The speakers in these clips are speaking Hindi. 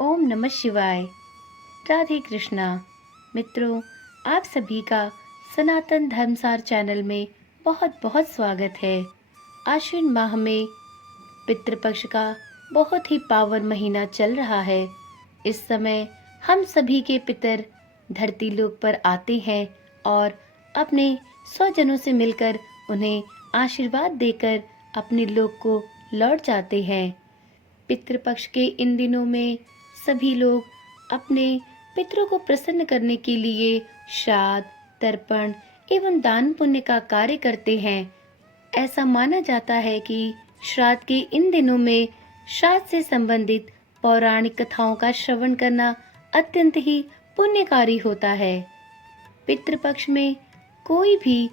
ओम नमः शिवाय। राधे कृष्णा। मित्रों, आप सभी का सनातन धर्मसार चैनल में बहुत बहुत स्वागत है। आश्विन माह में पितृपक्ष का बहुत ही पावन महीना चल रहा है। इस समय हम सभी के पितर धरती लोक पर आते हैं और अपने स्वजनों से मिलकर उन्हें आशीर्वाद देकर अपने लोक को लौट जाते हैं। पितृपक्ष के इन दिनों में सभी लोग अपने पितरों को प्रसन्न करने के लिए श्राद्ध, तर्पण एवं दान पुण्य का कार्य करते हैं। ऐसा माना जाता है कि श्राद्ध के इन दिनों में श्राद्ध से संबंधित पौराणिक कथाओं का श्रवण करना अत्यंत ही पुण्यकारी होता है। पितृपक्ष में कोई भी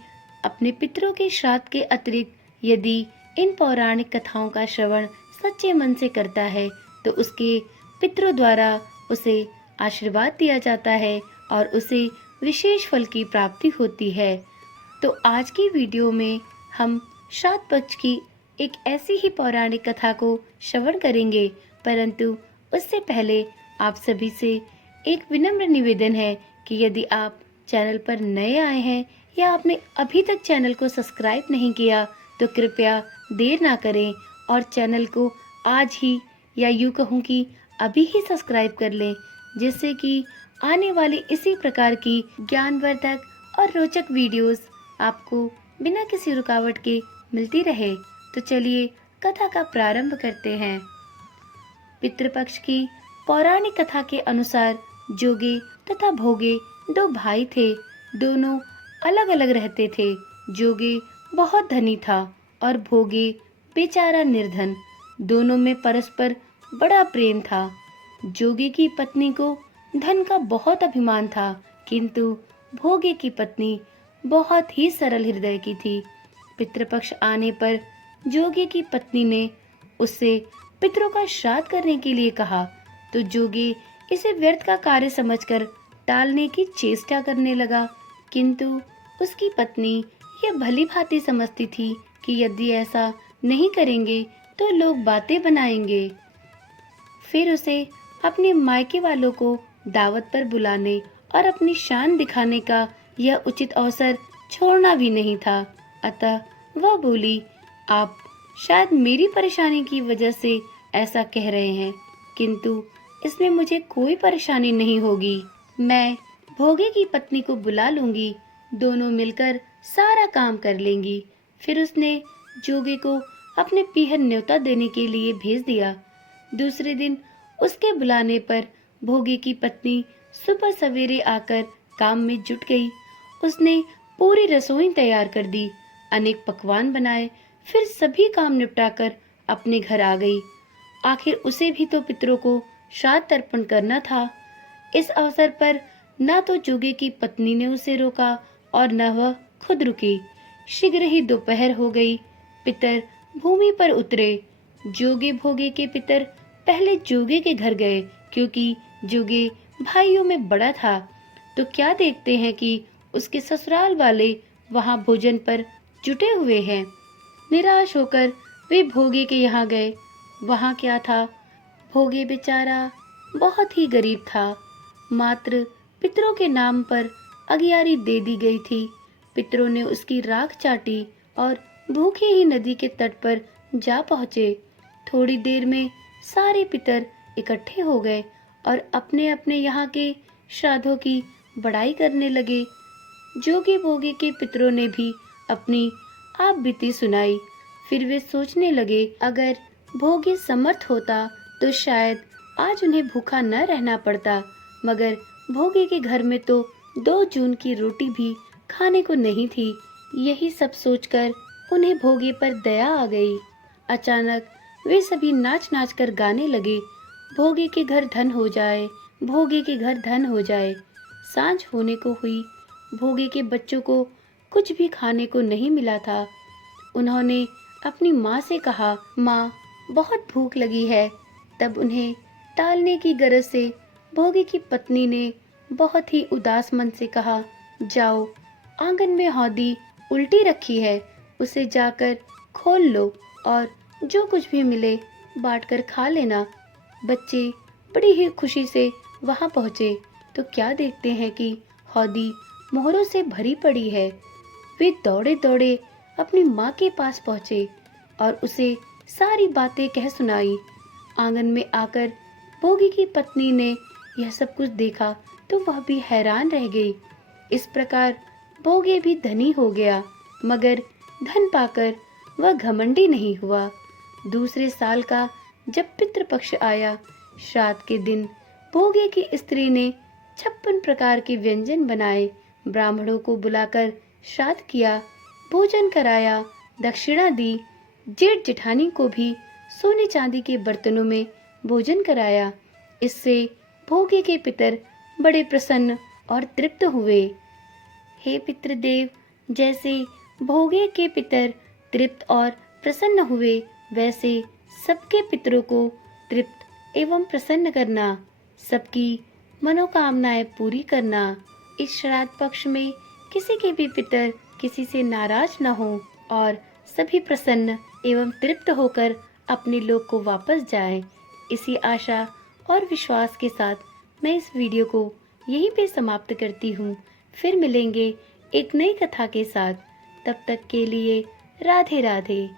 अपने पितरों के श्राद्ध के अतिरिक्त यदि इन पौराणिक कथाओं का श्रवण सच्चे मन से करता है तो उसके पितरों द्वारा उसे आशीर्वाद दिया जाता है और उसे विशेष फल की प्राप्ति होती है। तो आज की वीडियो में हम श्राद्ध पक्ष की एक ऐसी ही पौराणिक कथा को श्रवण करेंगे, परंतु उससे पहले आप सभी से एक विनम्र निवेदन है कि यदि आप चैनल पर नए आए हैं या आपने अभी तक चैनल को सब्सक्राइब नहीं किया तो कृपया देर ना करें और चैनल को आज ही या यूँ कहूँ कि अभी ही सब्सक्राइब कर लें, जिससे कि आने वाली इसी प्रकार की ज्ञानवर्धक और रोचक वीडियोस आपको बिना किसी रुकावट के मिलती रहे। तो चलिए कथा का प्रारंभ करते हैं। पितृपक्ष की पौराणिक कथा के अनुसार जोगे तथा भोगे दो भाई थे। दोनों अलग अलग रहते थे। जोगे बहुत धनी था और भोगे बेचारा निर्धन। दोनों में परस्पर बड़ा प्रेम था। जोगे की पत्नी को धन का बहुत अभिमान था, किंतु भोगे की पत्नी बहुत ही सरल हृदय की थी। पितृपक्ष आने पर जोगे की पत्नी ने उससे पितरों का श्राद्ध करने के लिए कहा, तो जोगे इसे व्यर्थ का कार्य समझकर टालने की चेष्टा करने लगा, किंतु उसकी पत्नी यह भली भांति समझती थी कि यदि ऐसा नहीं करेंगे तो लोग बातें बनाएंगे। फिर उसे अपने मायके वालों को दावत पर बुलाने और अपनी शान दिखाने का यह उचित अवसर छोड़ना भी नहीं था। अतः वह बोली, आप शायद मेरी परेशानी की वजह से ऐसा कह रहे हैं, किंतु इसमें मुझे कोई परेशानी नहीं होगी। मैं भोगे की पत्नी को बुला लूंगी, दोनों मिलकर सारा काम कर लेंगी। फिर उसने जोगे को अपने पीहर न्योता देने के लिए भेज दिया। दूसरे दिन उसके बुलाने पर भोगे की पत्नी सुबह सवेरे आकर काम में जुट गई। उसने पूरी रसोई तैयार कर दी, अनेक पकवान बनाए, फिर सभी काम निपटाकर अपने घर आ गई। आखिर उसे भी तो पितरों को श्राद्ध तर्पण करना था। इस अवसर पर न तो जोगे की पत्नी ने उसे रोका और न वह खुद रुकी। शीघ्र ही दोपहर हो गई। पितर भूमि पर उतरे। जोगे भोगे के पितर पहले जोगे के घर गए, क्योंकि जोगे भाइयों में बड़ा था। तो क्या देखते हैं कि उसके ससुराल वाले वहां भोजन पर जुटे हुए हैं। निराश होकर वे भोगे के यहाँ गए। वहां क्या था, भोगे बेचारा बहुत ही गरीब था। मात्र पितरों के नाम पर अगियारी दे दी गई थी। पितरों ने उसकी राख चाटी और भूखे ही नदी के तट पर जा पहुंचे। थोड़ी देर में सारे पितर इकट्ठे हो गए और अपने अपने यहाँ के श्राद्धों की बड़ाई करने लगे। जोगे भोगे के पितरों ने भी अपनी आप बीती सुनाई। फिर वे सोचने लगे, अगर भोगे समर्थ होता तो शायद आज उन्हें भूखा न रहना पड़ता, मगर भोगे के घर में तो 2 जून की रोटी भी खाने को नहीं थी। यही सब सोचकर उन्हें भोगे पर दया आ गई। अचानक वे सभी नाच नाच कर गाने लगे, भोगे के घर धन हो जाए, भोगे के घर धन हो जाए। सांझ होने को हुई। भोगे के बच्चों को कुछ भी खाने को नहीं मिला था। उन्होंने अपनी माँ से कहा, माँ बहुत भूख लगी है। तब उन्हें टालने की गरज से भोगे की पत्नी ने बहुत ही उदास मन से कहा, जाओ, आंगन में हौदी उल्टी रखी है, उसे जाकर खोल लो और जो कुछ भी मिले बांट कर खा लेना। बच्चे बड़ी ही खुशी से वहां पहुंचे तो क्या देखते हैं कि हौदी मोहरों से भरी पड़ी है। वे दौड़े दौड़े अपनी माँ के पास पहुंचे और उसे सारी बातें कह सुनाई। आंगन में आकर भोगी की पत्नी ने यह सब कुछ देखा तो वह भी हैरान रह गई। इस प्रकार भोगे भी धनी हो गया, मगर धन पाकर वह घमंडी नहीं हुआ। दूसरे साल का जब पितृपक्ष आया, श्राद्ध के दिन भोगे की स्त्री ने 56 प्रकार के व्यंजन बनाए, ब्राह्मणों को बुलाकर श्राद्ध किया, भोजन कराया, दक्षिणा दी। जेठ जेठानी को भी सोने चांदी के बर्तनों में भोजन कराया। इससे भोगे के पितर बड़े प्रसन्न और तृप्त हुए। हे पितृदेव, जैसे भोगे के पितर तृप्त और प्रसन्न हुए, वैसे सबके पितरों को तृप्त एवं प्रसन्न करना, सबकी मनोकामनाएं पूरी करना। इस श्राद्ध पक्ष में किसी के भी पितर किसी से नाराज न हो और सभी प्रसन्न एवं तृप्त होकर अपने लोक को वापस जाएं। इसी आशा और विश्वास के साथ मैं इस वीडियो को यहीं पे समाप्त करती हूँ। फिर मिलेंगे एक नई कथा के साथ। तब तक के लिए राधे राधे।